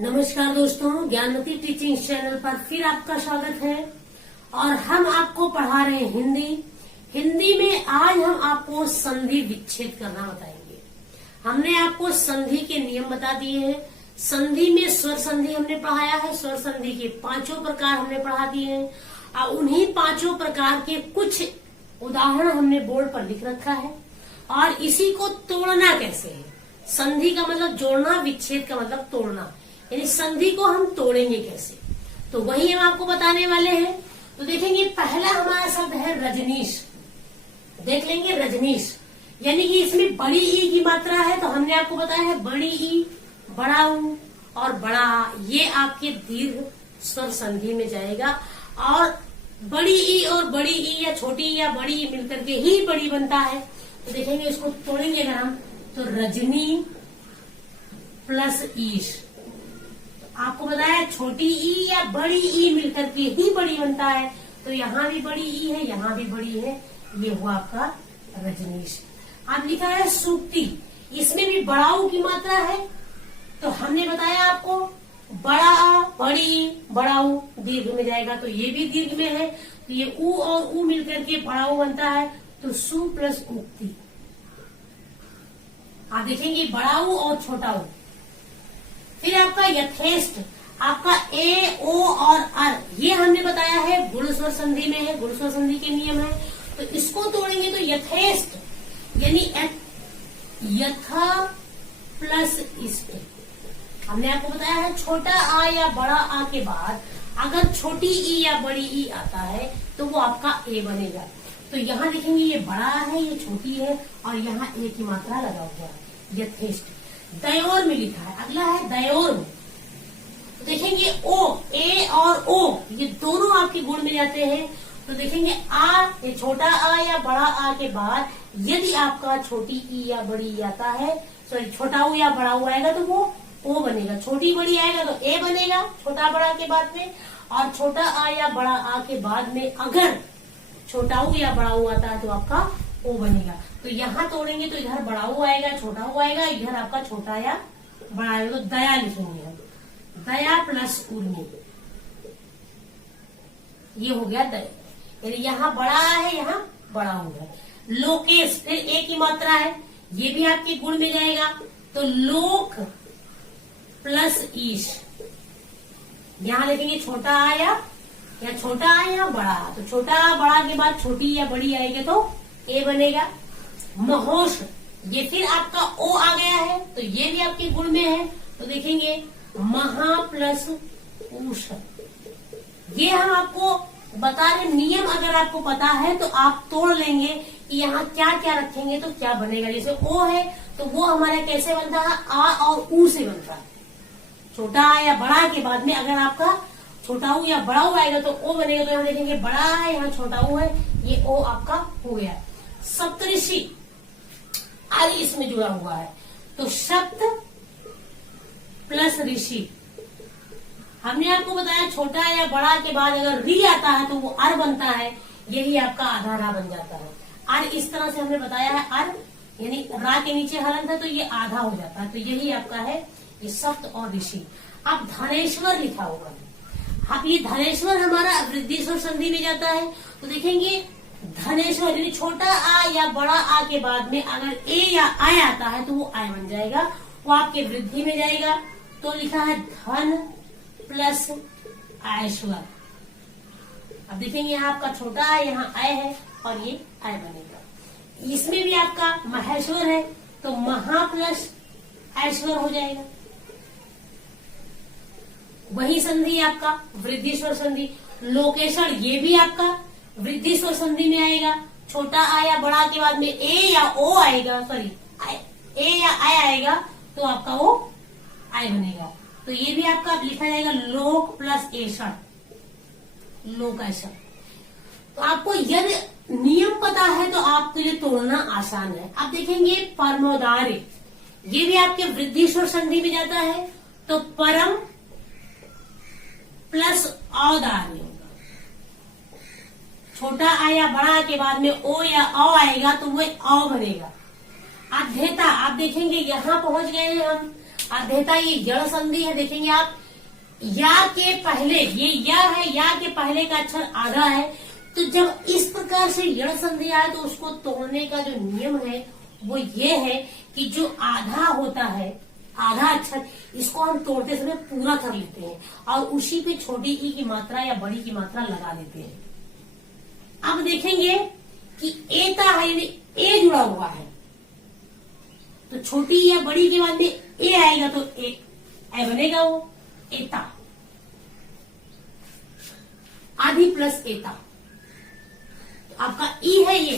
नमस्कार दोस्तों, Gyanmati teaching channel पर फिर आपका स्वागत है। और हम आपको पढ़ा रहे हैं हिंदी में आज हम आपको संधि विच्छेद करना बताएंगे। हमने आपको संधि के नियम बता दिए हैं। संधि में स्वर संधि हमने पढ़ाया है। स्वर संधि के 5 प्रकार हमने पढ़ा दिए हैं और उन्हीं 5 प्रकार के कुछ उदाहरण हमने बोर्ड पर लिख रखा है। और इसी को तोड़ना कैसे है। संधि का मतलब जोड़ना, विच्छेद का मतलब तोड़ना, यानी संधि को हम तोड़ेंगे कैसे, तो वही हम आपको बताने वाले हैं। तो देखेंगे पहला हमारा शब्द है रजनीश। देख लेंगे रजनीश, यानी कि इसमें बड़ी ई की मात्रा है। तो हमने आपको बताया है बड़ी ई, बड़ा ऊ और बड़ा आ, ये आपके दीर्घ स्वर संधि में जाएगा। और बड़ी ई और बड़ी ई या छोटी ई या बड़ी ई मिलकर के ही बड़ी बनता है। तो देखेंगे इसको तोड़ेंगे अगर हम, तो रजनी प्लस ईश। आपको बताया छोटी ई या बड़ी ई मिलकर के ही बड़ी बनता है। तो यहाँ भी बड़ी ई है, यहाँ भी बड़ी है, ये हुआ आपका रजनीश। अब लिखा है सूक्ति, इसमें भी बड़ाऊ की मात्रा है। तो हमने बताया आपको बड़ा आ, बड़ी, बड़ाऊ दीर्घ में जाएगा, तो ये भी दीर्घ में है। तो ये ऊ और ऊ मिलकर के बड़ाऊ बनता है। तो सु प्लस उक्ति। आप देखेंगे बड़ाऊ और छोटा ऊ। फिर आपका यथेष्ट, आपका ए, ओ और अर, ये हमने बताया है गुण स्वर संधि में है, गुण स्वर संधि के नियम है। तो इसको तोड़ेंगे तो यथेष्ट यानी यथा प्लस इष्ट। हमने आपको बताया है छोटा आ या बड़ा आ के बाद अगर छोटी ई या बड़ी ई आता है तो वो आपका ए बनेगा। तो यहाँ देखेंगे ये बड़ा है, ये छोटी है और यहाँ ए की मात्रा लगा हुआ है, यथेष्ट। दयोर में लिखा है, अगला है दयोर में। तो देखेंगे ओ, ए और ओ ये दोनों आपके गुण में जाते हैं। तो देखेंगे आ, ये छोटा आ या बड़ा आ के बाद यदि आपका छोटी ई या बड़ी ई आता है, सॉरी छोटा ऊ या बड़ा ऊ आएगा तो वो ओ बनेगा। छोटी बड़ी आएगा तो ए बनेगा छोटा बड़ा के बाद में। और छोटा आ या बड़ा आ के बाद में अगर छोटा ऊ या बड़ा ऊ आता है तो आपका ओ बनेगा। तो यहाँ तोड़ेंगे तो इधर बड़ा ऊ आएगा, छोटा ऊ आएगा, इधर आपका छोटा या बड़ा आएगा। तो दया लिखेंगे हम, दया प्लस उर्मी, ये हो गया दया। यानी यहाँ बड़ा है, यहाँ बड़ा ऊ है। लोकेश, फिर ए की मात्रा है, ये भी आपके गुण में जाएगा। तो लोक प्लस ईश, यहाँ लिखेंगे छोटा आया या छोटा आ या बड़ा आ। तो छोटा बड़ा के बाद छोटी या बड़ी आएगी तो ए बनेगा। महोश, ये फिर आपका ओ आ गया है, तो ये भी आपके गुण में है। तो देखेंगे महा प्लस उष। ये हम आपको बता रहे नियम, अगर आपको पता है तो आप तोड़ लेंगे कि यहाँ क्या क्या रखेंगे तो क्या बनेगा। जैसे ओ है तो वो हमारा कैसे बनता है, आ और ऊ से बनता है। छोटा आ या बड़ा के बाद में अगर आपका छोटा ऊ या बड़ा ऊ आएगा तो ओ बनेगा। तो यहाँ देखेंगे बड़ा है, यहाँ छोटा ऊ है, ये ओ आपका हो गया। सप्तऋषि, आदि इसमें जुड़ा हुआ है। तो सप्त प्लस ऋषि, हमने आपको बताया छोटा या बड़ा के बाद अगर री आता है तो वो अर बनता है, यही आपका आधा रा बन जाता है। अर इस तरह से हमने बताया है, अर यानी रा के नीचे हलंत है तो ये आधा हो जाता है। तो यही आपका है ये सप्त और ऋषि। अब धनेश्वर लिखा हुआ है। अब ये धनेश्वर हमारा वृद्धि स्वर संधि में जाता है। तो देखेंगे धनेश्वर यानी छोटा आ या बड़ा आ के बाद में अगर ए या आय आता है तो वो आय बन जाएगा, वो आपके वृद्धि में जाएगा। तो लिखा है धन प्लस आयश्वर। अब देखेंगे यहाँ आपका छोटा आ, यहाँ आय है और ये आय बनेगा। इसमें भी आपका महेश्वर है तो महा प्लस ऐश्वर हो जाएगा। वही संधि आपका वृद्धि स्वर संधि। लोकेशण, ये भी आपका वृद्धि स्वर संधि में आएगा। छोटा आ या बड़ा के बाद में ए या ओ आएगा, सॉरी ए या आय आएगा तो आपका वो आय बनेगा। तो ये भी आपका लिखा जाएगा लोक प्लस एषण, लोकेशण। तो आपको यदि नियम पता है तो आपके लिए तोड़ना आसान है। आप देखेंगे परमोदार्य, ये भी आपके वृद्धि स्वर संधि में जाता है। तो परम प्लस औदार्य होगा। छोटा आ या बड़ा के बाद में ओ या औ आएगा तो वो औ बनेगा। अध्येता, आप देखेंगे यहाँ पहुंच गए हैं हम। आध्यता ये जड़ संधि है, देखेंगे आप या के पहले, ये या है, या के पहले का अक्षर आधा है, तो जब इस प्रकार से जड़ संधि आए तो उसको तोड़ने का जो नियम है वो ये है कि जो आधा होता है, आधा अक्षर, इसको हम तोड़ते समय पूरा कर लेते हैं और उसी पे छोटी ई की मात्रा या बड़ी की मात्रा लगा देते हैं। अब देखेंगे कि एता है, यानी ए जुड़ा हुआ है, तो छोटी या बड़ी के बाद में ए आएगा तो ए बनेगा, वो एता, आधी प्लस एता। तो आपका ई है, ये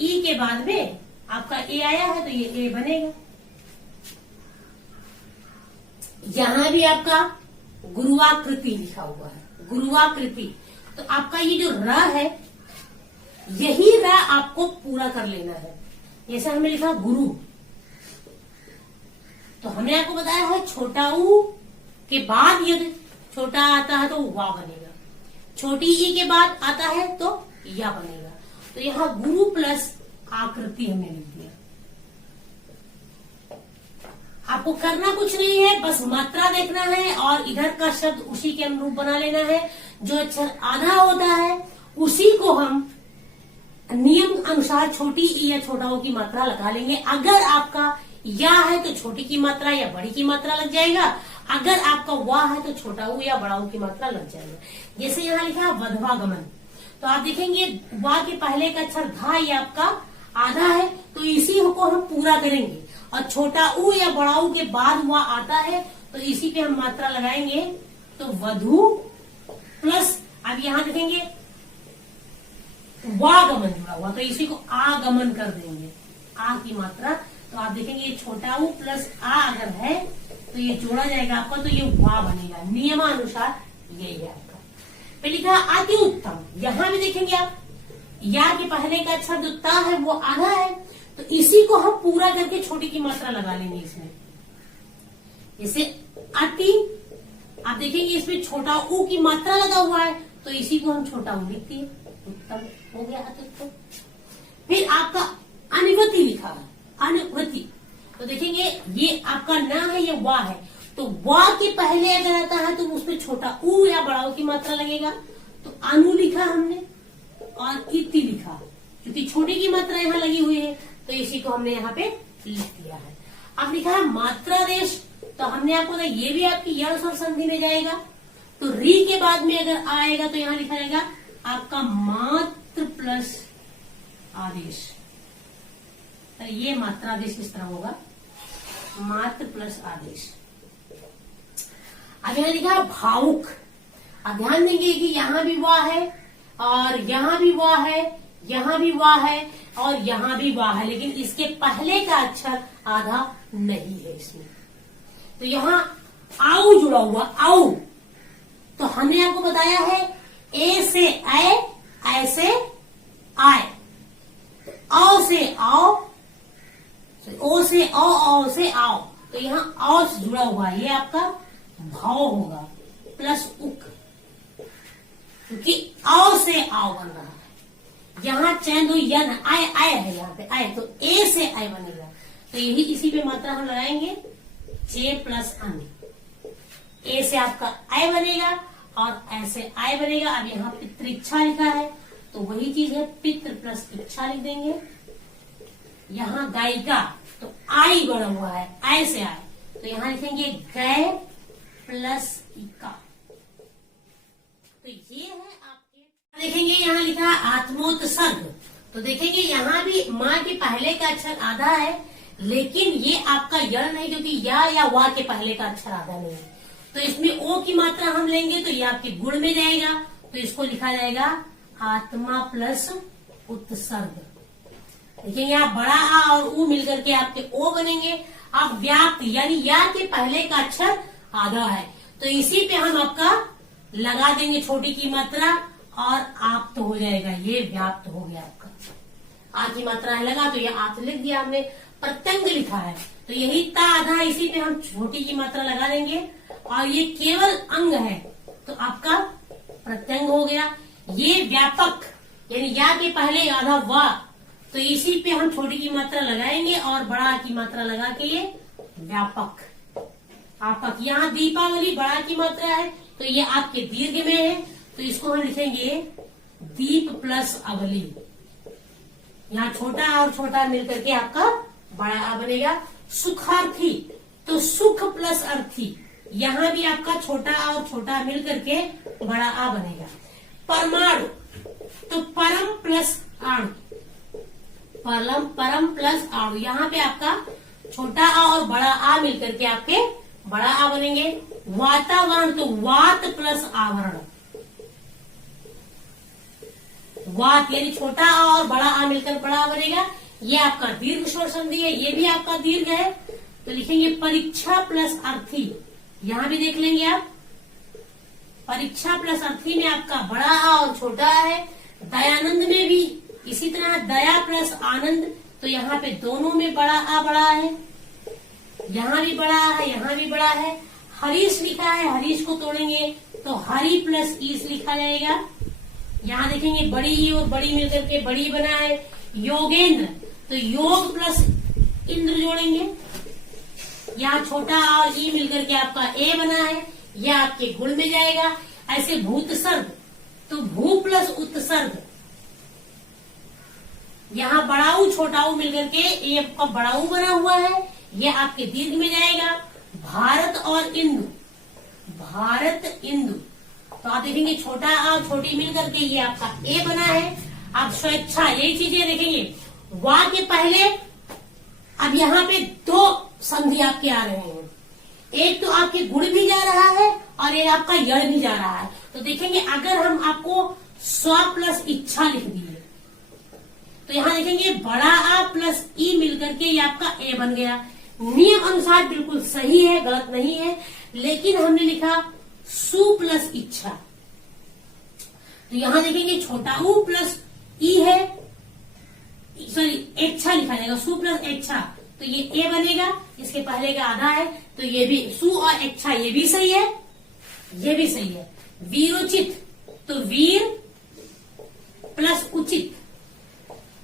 ई के बाद में आपका ए आया है तो ये ए बनेगा। यहां भी आपका गुरुआकृति लिखा हुआ है, गुरुआकृति, तो आपका ये जो र है, यही र आपको पूरा कर लेना है। जैसे हमने लिखा गुरु, तो हमने आपको बताया है छोटा ऊ के बाद यदि छोटा आता है तो वा बनेगा, छोटी ई के बाद आता है तो या बनेगा। तो यहाँ गुरु प्लस आकृति हमने लिख दिया। आपको करना कुछ नहीं है, बस मात्रा देखना है और इधर का शब्द उसी के अनुरूप बना लेना है। जो अक्षर आधा होता है उसी को हम नियम अनुसार छोटी ई या छोटा ओ की मात्रा लगा लेंगे। अगर आपका या है तो छोटी की मात्रा या बड़ी की मात्रा लग जाएगा, अगर आपका वाह है तो छोटा ऊ या बड़ा ऊ की मात्रा लग जाएगा। जैसे यहाँ लिखा है वधवागमन, तो आप देखेंगे वाह के पहले का अक्षर धा ये आपका आधा है, तो इसी को हम पूरा करेंगे और छोटा ऊ या बड़ा ऊ के बाद वाह आता है तो इसी पे हम मात्रा लगाएंगे। तो वधु प्लस, अब यहाँ देखेंगे वागमन जुड़ा हुआ, तो इसी को आगमन कर देंगे, आ की मात्रा। तो आप देखेंगे ये छोटा ऊ प्लस आ अगर है तो ये जोड़ा जाएगा आपका, तो ये वा बनेगा। नियमानुसार यही है आपका। फिर लिखा अति उत्तम, यहाँ भी देखेंगे आप या के पहले का अक्षर जो ता है वो आधा है, तो इसी को हम पूरा करके छोटी की मात्रा लगा लेंगे इसमें। जैसे अति, आप देखेंगे इसमें छोटा ऊ की मात्रा लगा हुआ है तो इसी को हम छोटा ऊ लिखते हैं, उत्तम हो गया अति उत्तम। फिर आपका अनुवति लिखा है, अनुवति, तो देखेंगे ये आपका ना है, ये वा है, तो वा के पहले अगर आता है तो उसमें छोटा ऊ या बड़ा ऊ की मात्रा लगेगा। तो अनु लिखा हमने और इति लिखा, क्योंकि छोटी की मात्रा यहाँ लगी हुई है तो इसी को हमने यहाँ पे लिख दिया है। अब लिखा है मात्रादेश, तो हमने आपको बताया ये भी आपकी यश और संधि में जाएगा। तो री के बाद में अगर आएगा तो यहाँ लिखा रहेगा आपका मात्र प्लस आदेश, तो ये मात्रादेश किस तरह होगा, मात्र प्लस आदेश। अब यहाँ लिखा भावुक, अब ध्यान देंगे कि यहाँ भी वाह है और यहाँ भी वाह है, यहाँ भी वाह है और यहाँ भी वाह है, लेकिन इसके पहले का अक्षर आधा नहीं है इसमें। तो यहाँ आउ जुड़ा हुआ, आउ, तो हमने आपको बताया है ए से ऐ, ऐसे आए, औ से आओ, ओ से औ से आओ, तो यहाँ औ से जुड़ा हुआ ये आपका भाव होगा प्लस उक, क्योंकि औ से आओ बन रहा है। यहाँ चैन दो यन आय, आय है यहाँ पे आय, तो ए से आय बनेगा, तो यही इसी पे मात्रा हम लगाएंगे चे प्लस अन, ए से आपका आय बनेगा और ऐसे आय बनेगा। अब यहाँ पितृच्छा लिखा है तो वही चीज है, पितृ प्लस इच्छा लिख देंगे। यहाँ गायिका, तो आई बना हुआ है, आय से आय, तो यहाँ लिखेंगे गय प्लस इका। तो ये है आपके, देखेंगे यहाँ लिखा आत्मोत्सर्ग, तो देखेंगे यहाँ भी माँ के पहले का अक्षर आधा है, लेकिन ये आपका यण नहीं, क्योंकि या वा के पहले का अक्षर आधा नहीं है। तो इसमें ओ की मात्रा हम लेंगे तो ये आपके गुण में जाएगा, तो इसको लिखा जाएगा आत्मा प्लस उत्सर्ग। देखेंगे आप बड़ा आ और ऊ मिलकर के आपके ओ बनेंगे। अब व्याप्त यानी या के पहले का अक्षर आधा है, तो इसी पे हम आपका लगा देंगे छोटी की मात्रा और आप तो हो जाएगा, ये व्याप्त हो गया आपका। आ की मात्रा है लगा तो ये आप लिख दिया हमने। प्रत्यंग लिखा है तो यही ता आधा, इसी पे हम छोटी की मात्रा लगा देंगे और ये केवल अंग है तो आपका प्रत्यंग हो गया। ये व्यापक यानी या के पहले आधा वा, तो इसी पे हम छोटी की मात्रा लगाएंगे और बड़ा की मात्रा लगा के ये व्यापक। आपका यहाँ दीपावली बड़ा की मात्रा है, तो ये आपके दीर्घ में है, तो इसको हम लिखेंगे दीप प्लस अवली। यहाँ छोटा और छोटा मिलकर के आपका बड़ा आ बनेगा। सुखार्थी, तो सुख प्लस अर्थी, यहाँ भी आपका छोटा और छोटा मिलकर के बड़ा आ बनेगा। परमाणु, तो परम प्लस अणु, परम प्लस अणु, यहाँ पे आपका छोटा आ और बड़ा आ मिलकर के आपके बड़ा आ बनेंगे। वातावरण, तो वात प्लस आवरण, वात यानी छोटा आ और बड़ा आ मिलकर बड़ा आ बनेगा। ये आपका दीर्घ स्वर संधि है, ये भी आपका दीर्घ है, तो लिखेंगे परीक्षा प्लस अर्थी। यहां भी देख लेंगे आप, परीक्षा प्लस अर्थी में आपका बड़ा आ और छोटा आ है। दयानंद में भी इसी तरह दया प्लस आनंद, तो यहाँ पे दोनों में बड़ा आ बड़ा है, यहाँ भी बड़ा है, यहाँ भी बड़ा है। हरीश लिखा है, हरीश को तोड़ेंगे तो हरी प्लस ईस लिखा जाएगा। यहाँ देखेंगे बड़ी ई और बड़ी मिलकर के बड़ी बना है। योगेंद्र, तो योग प्लस इंद्र जोड़ेंगे, यहाँ छोटा आ और ई मिलकर के आपका ए बना है, यह आपके गुण में जाएगा। ऐसे भूतसर्ग, तो भू प्लस उत्सर्ग, यहाँ बड़ाऊ छोटाऊ मिलकर के ये आपका बड़ाऊ बना हुआ है, यह आपके दीर्घ में जाएगा। भारत और इंदु, भारत इंदु, तो आप देखेंगे छोटा आ छोटी मिलकर के ये आपका ए बना है। आप स्वेच्छा, यही चीजें देखेंगे। वा के पहले अब यहाँ पे दो संधि आपके आ रहे हैं, एक तो आपके गुण भी जा रहा है और एक आपका यड़ भी जा रहा है। तो देखेंगे अगर हम आपको स्व प्लस इच्छा लिख दिए, तो यहाँ देखेंगे बड़ा आ प्लस ई मिलकर के ये आपका ए बन गया। नियम अनुसार बिल्कुल सही है, गलत नहीं है, लेकिन हमने लिखा सु प्लस इच्छा, तो यहाँ देखेंगे छोटा ऊ प्लस ई है, सॉरी इच्छा लिखा जाएगा, सु प्लस इच्छा, तो ये ए बनेगा, इसके पहले का आधा है, तो ये भी सु और इच्छा, ये भी सही है, ये भी सही है। वीरोचित, तो वीर प्लस उचित,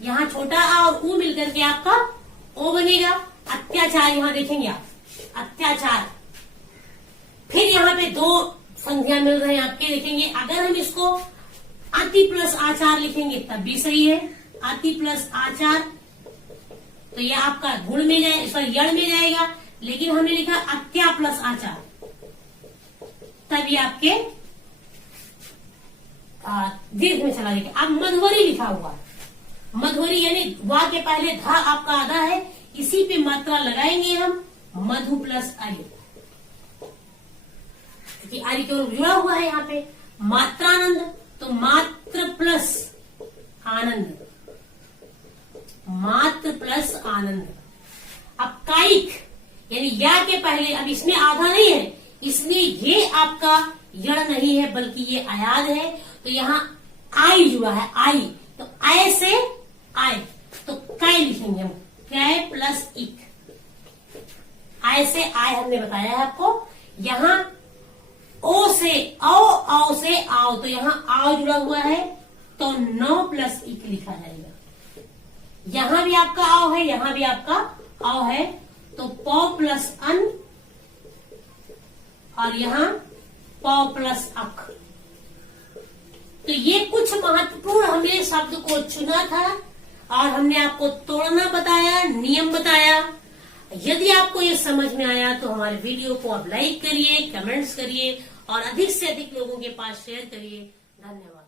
यहाँ छोटा आ और ऊ मिलकर के आपका ओ बनेगा। अत्याचार, यहाँ देखेंगे आप अत्याचार, फिर यहाँ पे दो संख्या मिल रहे हैं आपके, देखेंगे अगर हम इसको अति प्लस आचार लिखेंगे तब भी सही है, अति प्लस आचार, तो ये आपका गुण में जाए, सॉरी यड़ में जाएगा, लेकिन हमने लिखा अत्या प्लस आचार, तब ये आपके दीर्घ में चला जाएगा। अब मधुवरी लिखा हुआ, मधुवरी यानी वा के पहले धा आपका आधा है, इसी पे मात्रा लगाएंगे हम, मधु प्लस अरि, क्योंकि अरि केवल जुड़ा हुआ है यहाँ पे। मात्रानंद, तो मात्र प्लस आनंद, मात्र प्लस आनंद। अब कायिक यानी या के पहले, अब इसमें आधा नहीं है, इसलिए ये आपका यड़ नहीं है बल्कि ये अयाद है, तो यहाँ आई जुड़ा है, आई, तो आय से आय, तो कै लिखेंगे हम, कै प्लस इक, आय से आय हमने बताया है आपको। यहाँ ओ से औ से आओ, तो यहाँ आओ जुड़ा हुआ है, तो 9 प्लस इक लिखा जाएगा। यहाँ भी आपका आओ है, यहाँ भी आपका आओ है, तो पौ प्लस अन, और यहाँ पौ प्लस अक। तो ये कुछ महत्वपूर्ण हमने शब्द को चुना था और हमने आपको तोड़ना बताया, नियम बताया। यदि आपको ये समझ में आया तो हमारे वीडियो को आप लाइक करिए, कमेंट्स करिए और अधिक से अधिक लोगों के पास शेयर करिए। धन्यवाद।